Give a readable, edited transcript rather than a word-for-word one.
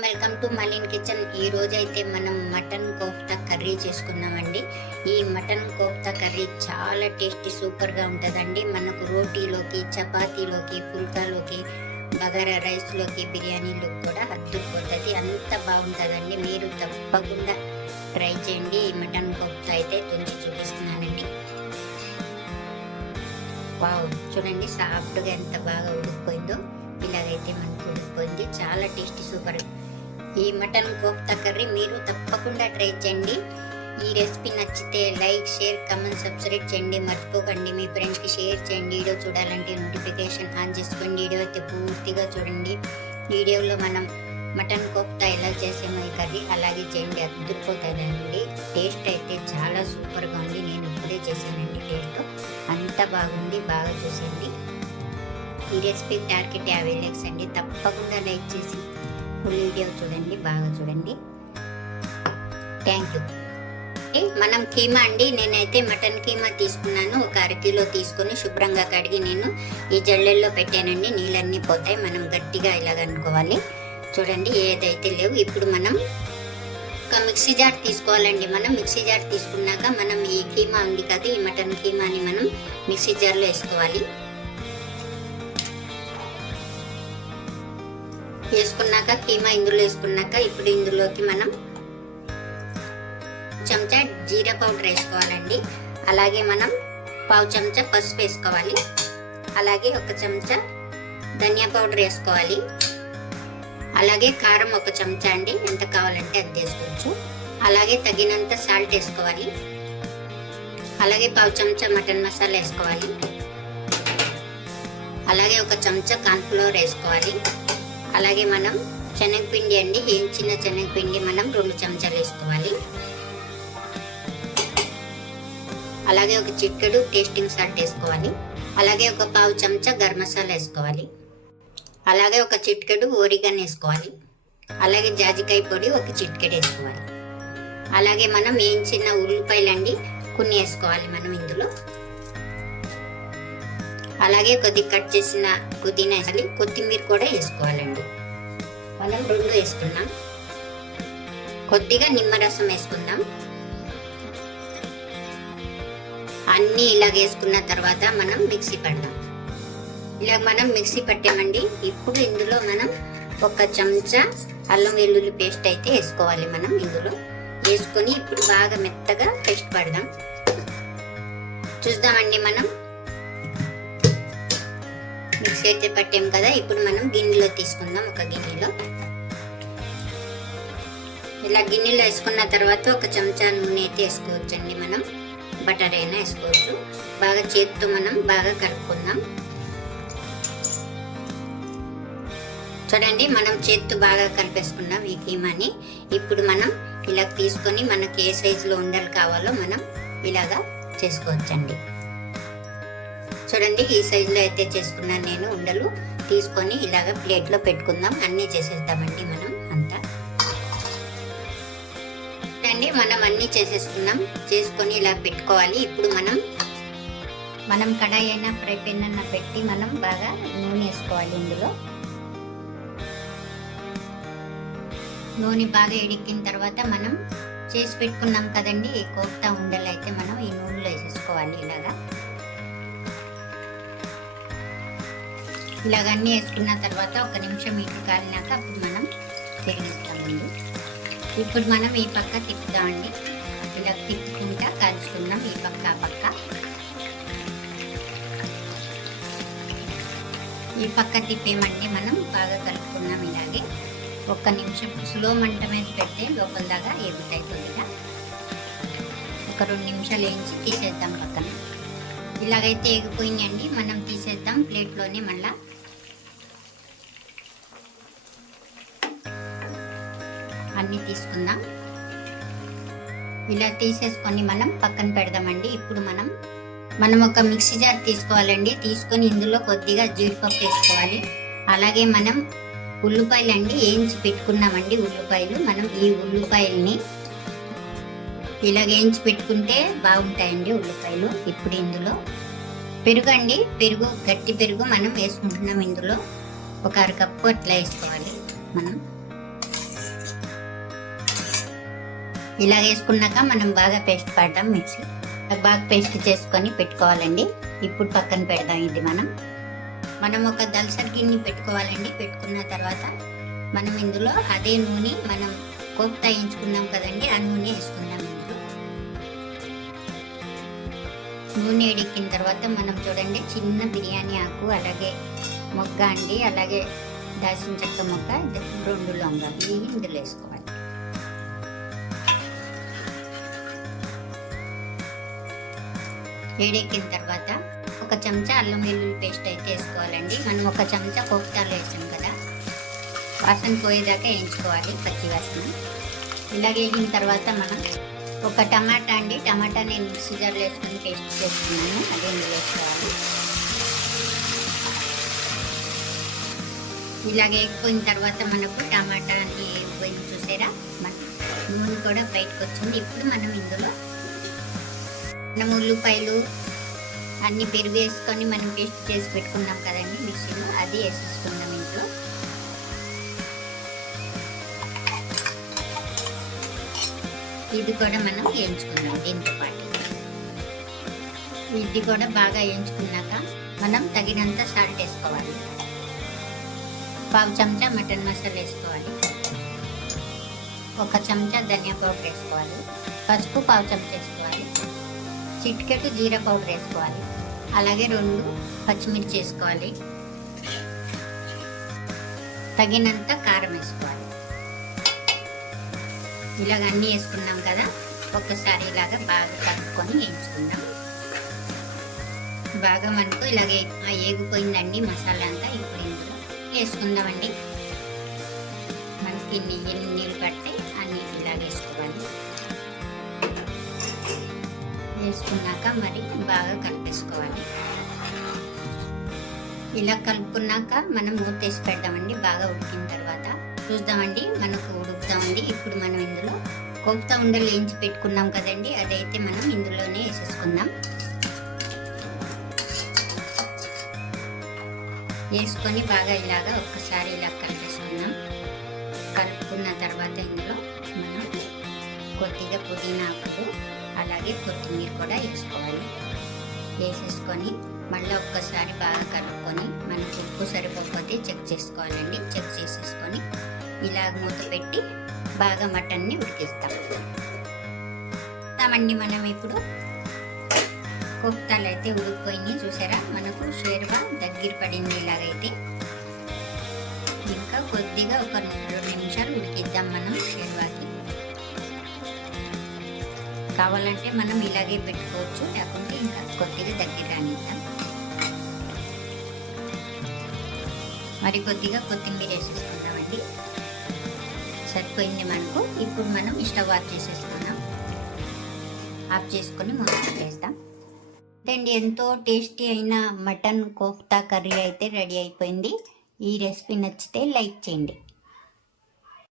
Welcome to మలిన్ kitchen. ఈ రోజు అయితే మనం మటన్ కోఫ్తా కర్రీ చేసుకున్నామండి. ఈ మటన్ కోఫ్తా కర్రీ చాలా టేస్టీ సూపర్గా ఉంటుందండి. మనకు రోటీలోకి, చపాతీలోకి, పుల్కాలోకి, బగారా రైస్లోకి, బిర్యానీలో కూడా అద్దుకుపోతుంది. అంత బాగుంటుందండి. మీరు తప్పకుండా ట్రై చేయండి. ఈ మటన్ కోఫ్తా అయితే తుంచి చూపిస్తున్నానండి. వావ్, చూడండి సాఫ్ట్గా ఎంత బాగా ఉడికిపోయిందో. ఇలాగైతే మనకు ఉడికిపోయింది. చాలా టేస్టీ సూపర్. ఈ మటన్ కోఫ్తా కర్రీ మీరు తప్పకుండా ట్రై చేయండి. ఈ రెసిపీ నచ్చితే లైక్, షేర్, కామెంట్, సబ్స్క్రైబ్ చేయండి. మర్చిపోకండి. మీ ఫ్రెండ్స్కి షేర్ చేయండి. వీడియో చూడాలంటే నోటిఫికేషన్ ఆన్ చేసుకోండి. వీడియో అయితే పూర్తిగా చూడండి. వీడియోలో మనం మటన్ కోఫ్తా ఎలా చేసామో ఈ కర్రీ అలాగే చేయండి. అద్దుకుపోతుందండి. టేస్ట్ అయితే చాలా సూపర్గా ఉంది. నేను ఇప్పుడే చేశానండి. టేస్ట్ అంత బాగుంది. బాగా చూసేయండి. ఈ రెసిపీ టార్గెట్ 50 లైక్స్ అండి. తప్పకుండా లైక్ చేసి ఫుల్ వీడియో చూడండి. బాగా చూడండి. Thank you. మనం కీమా అండి, నేనైతే మటన్ కీమా తీసుకున్నాను. ఒక 1/2 కిలో తీసుకొని శుభ్రంగా కడిగి నేను ఈ జల్లెల్లో పెట్టానండి. నీళ్ళన్నీ పోతాయి. మనం గట్టిగా ఇలాగ అనుకోవాలి. చూడండి, ఏదైతే లేవు. ఇప్పుడు మనం ఒక మిక్సీ జార్ తీసుకోవాలండి. మనం మిక్సీ జార్ తీసుకున్నాక మనం ఈ కీమా ఉంది కదా, ఈ మటన్ కీమాని మనం మిక్సీ జార్లో వేసుకోవాలి. వేసుకున్నాక కీమా ఇందులో వేసుకున్నాక ఇప్పుడు ఇందులోకి మనం చెంచా జీరా పౌడర్ వేసుకోవాలండి. అలాగే మనం 1/2 చెంచా పసుపు వేసుకోవాలి. అలాగే 1 చెంచా ధనియా పౌడర్ వేసుకోవాలి. అలాగే కారం 1 చెంచా అండి, ఎంత కావాలంటే అంత వేసుకోవచ్చు. అలాగే తగినంత సాల్ట్ వేసుకోవాలి. అలాగే 1/2 చెంచా మటన్ మసాలా వేసుకోవాలి. అలాగే 1 చెంచా కార్న్ఫ్లోర్ వేసుకోవాలి. అలాగే మనం శనగపిండి అండి, వేయించిన శనగపిండి మనం 2 చెంచాలు వేసుకోవాలి. అలాగే 1 చిటికెడు టేస్టింగ్ సాల్ట్ వేసుకోవాలి. అలాగే 1/4 చెంచా గరం మసాలా వేసుకోవాలి. అలాగే 1 చిటికెడు ఓరిగన్ వేసుకోవాలి. అలాగే జాజికాయ పొడి 1 చిటికెడు వేసుకోవాలి. అలాగే మనం వేయించిన ఉల్లిపాయలండి కొన్ని వేసుకోవాలి మనం ఇందులో. అలాగే కొద్దిగా కట్ చేసిన పుదీనా వేయాలి. కొత్తిమీర కూడా వేసుకోవాలండి. మనం 2 వేసుకున్నాం. కొద్దిగా నిమ్మరసం వేసుకుందాం. అన్నీ ఇలాగ వేసుకున్న తర్వాత మనం మిక్సీ పడదాం. ఇలా మనం మిక్సీ పట్టామండి. ఇప్పుడు ఇందులో మనం 1 చెంచా అల్లం వెల్లుల్లి పేస్ట్ అయితే వేసుకోవాలి. మనం ఇందులో వేసుకొని ఇప్పుడు బాగా మెత్తగా పేస్ట్ పడదాం. చూద్దామండి. మనం మిక్సీ అయితే పట్టాం కదా. ఇప్పుడు మనం గిన్నెలో తీసుకుందాం. ఒక గిన్నెలో ఇలా గిన్నెలో వేసుకున్న తర్వాత 1 చెంచా నూనె అయితే వేసుకోవచ్చండి. మనం బటర్ అయినా వేసుకోవచ్చు. బాగా చేతితో మనం బాగా కలుపుకుందాం. చూడండి, మనం చేతితో బాగా కలిపేసుకున్నాం ఈ కీమాని. ఇప్పుడు మనం ఇలా తీసుకొని మనకి ఏ సైజులో ఉండలు కావాలో మనం ఇలాగా చేసుకోవచ్చండి. చూడండి, ఈ సైజులో అయితే చేసుకున్నాను నేను. ఉండలు తీసుకొని ఇలాగ ప్లేట్లో పెట్టుకుందాం. అన్నీ చేసేద్దామండి మనం అంతా. చూడండి, మనం అన్నీ చేసేసుకున్నాం. చేసుకొని ఇలా పెట్టుకోవాలి. ఇప్పుడు మనం కడాయి అయినా ఫ్రై పాన్ అయినా పెట్టి మనం బాగా నూనె వేసుకోవాలి. ఇందులో నూనె బాగా ఎడికిన తర్వాత మనం చేసి పెట్టుకున్నాం కదండి ఈ కోఫ్తా ఉండలు అయితే మనం ఈ నూనెలో వేసేసుకోవాలి. ఇలాగన్నీ వేసుకున్న తర్వాత 1 నిమిషం ఇటు కాలినాక అప్పుడు మనం తిరిగిస్తామండి. ఇప్పుడు మనం ఈ పక్క తిప్పుదామండి. ఇలా తిప్పుకుంటా కాల్చుకుందాం. ఈ పక్క ఆ పక్క ఈ పక్క తిప్పేమండి. మనం బాగా కలుపుకున్నాం. ఇలాగే 1 నిమిషం స్లో మంట మీద పెడితే లోపల దాకా ఎగుతాయి. కొద్దిగా ఒక 2 నిమిషాలు వేయించి తీసేద్దాం పక్కన. ఇలాగైతే ఎగిపోయిందండి. మనం తీసేద్దాం ప్లేట్లోనే. మళ్ళా అన్నీ తీసుకుందాం. ఇలా తీసేసుకొని మనం పక్కన పెడదామండి. ఇప్పుడు మనం ఒక మిక్సీ జార్ తీసుకోవాలండి. తీసుకొని ఇందులో కొద్దిగా జీడిపప్పు వేసుకోవాలి. అలాగే మనం ఉల్లిపాయలు అండి వేయించి పెట్టుకున్నామండి. ఉల్లిపాయలు మనం ఈ ఉల్లిపాయల్ని ఇలా వేయించి పెట్టుకుంటే బాగుంటాయండి ఉల్లిపాయలు. ఇప్పుడు ఇందులో పెరుగు అండి, పెరుగు, గట్టి పెరుగు మనం వేసుకుంటున్నాం. ఇందులో 1 అరకప్పు అట్లా వేసుకోవాలి మనం. ఇలా వేసుకున్నాక మనం బాగా పేస్ట్ పడదాం, మిక్సీ బాగా పేస్ట్ చేసుకొని పెట్టుకోవాలండి. ఇప్పుడు పక్కన పెడదాం. ఇది మనం ఒక దల్సర్ గిన్నె పెట్టుకోవాలండి. పెట్టుకున్న తర్వాత మనం ఇందులో అదే నూనె మనం కోఫ్తా వేయించుకున్నాం కదండి, ఆ నూనె వేసుకుందాం. నూనె ఎడికిన తర్వాత మనం చూడండి చిన్న బిర్యానీ ఆకు, అలాగే మొగ్గ అండి, అలాగే దాల్చిన చెక్క మొగ్గ, 2 లవంగాలు ఇవి ఇందులో వేసుకోవాలి. వేడెక్కిన తర్వాత 1 చెంచా అల్లం వెల్లుల్లి పేస్ట్ అయితే వేసుకోవాలండి. మనం 1 చెంచా కోఫ్తాలో వేసాం కదా, వాసన పోయేదాకా వేయించుకోవాలి, పచ్చి వాసన. ఇలాగ వేగిన తర్వాత మనం 1 టమాటా అండి, టమాటా నేను మిక్సీ జార్లో వేసుకొని పేస్ట్ చేసుకున్నాను, అదే ఇందులో వేసుకోవాలి. ఇలాగ వేగిపోయిన తర్వాత మనకు టమాటా అన్ని వేగిపోయింది చూసారా, మన నూనె కూడా బయటకు వచ్చింది. ఇప్పుడు మనం ఇందులో ఉల్లిపాయలు అన్ని పెరుగు వేసుకొని మనం పేస్ట్ చేసి పెట్టుకున్నాం కదండి మిక్సీలో, అది వేసేసుకుందాం ఇంట్లో. ఇది కూడా మనం వేయించుకుందాం. దీంతో పాటు ఇది కూడా బాగా వేయించుకున్నాక మనం తగినంత సాల్ట్ వేసుకోవాలి. 1/2 చెంచా మటన్ మసాలా వేసుకోవాలి. 1 చెంచా ధనియా పౌడర్ వేసుకోవాలి. పసుపు 1/2 చెంచా వేసుకోవాలి. చిటికెడు జీరా పౌడర్ వేసుకోవాలి. అలాగే 2 పచ్చిమిర్చి వేసుకోవాలి. తగినంత కారం వేసుకోవాలి. ఇలాగ అన్నీ వేసుకున్నాం కదా, ఒక్కసారి ఇలాగ బాగా కలుపుకొని వేయించుకుందాం. బాగా మనకు ఇలాగే ఏగిపోయిందండి మసాలా అంతా. ఇప్పుడు ఇందులో వేసుకుందామండి. మనకి ఎన్ని నీళ్ళు పడితే అన్ని ఇలాగ వేసుకోవాలి. వేసుకున్నాక మరి బాగా కలిపేసుకోవాలి. ఇలా కలుపుకున్నాక మనం మూతేసి పెడదామండి. బాగా ఉడికిన తర్వాత చూద్దామండి, మనకు ఉడుకుతామండి. ఇప్పుడు మనం ఇందులో కోఫ్తా ఉండలు వేయించి పెట్టుకున్నాం కదండి, అదైతే మనం ఇందులోనే వేసేసుకుందాం. వేసుకొని బాగా ఇలాగా ఒక్కసారి ఇలా కలిపేసుకుందాం. కలుపుకున్న తర్వాత ఇందులో మనం కొద్దిగా పుదీనా ఆకులు, అలాగే కొత్తిమీర కూడా వేసుకోవాలి. వేసేసుకొని మళ్ళీ ఒక్కసారి బాగా కలుపుకొని మనకు ఉప్పు సరిపోతే చెక్ చేసుకోవాలండి. చెక్ చేసేసుకొని ఇలా మూత పెట్టి బాగా మటన్ని ఉడికిస్తామండి. మనం ఇప్పుడు కోఫ్తాలు అయితే ఉడికిపోయినాయి చూసారా, మనకు షేర్వా దగ్గర పడింది. ఇలాగైతే ఇంకా కొద్దిగా ఒక 2 నిమిషాలు ఉడికిద్దాం మనం షేర్వాకి. కావాలంటే మనం ఇలాగే పెట్టుకోవచ్చు, లేకుంటే ఇంకా కొద్దిగా దగ్గర రానిద్దాం. మరి కొద్దిగా కొత్తిమీర వేసేసుకుందామండి. సరిపోయింది మనకు. ఇప్పుడు మనం స్టవ్ ఆఫ్ చేసేసుకుందాం. ఆఫ్ చేసుకొని మూత పెట్టేద్దాం. అండి, ఎంతో టేస్టీ అయిన మటన్ కోఫ్తా కర్రీ అయితే రెడీ అయిపోయింది. ఈ రెసిపీ నచ్చితే లైక్ చేయండి.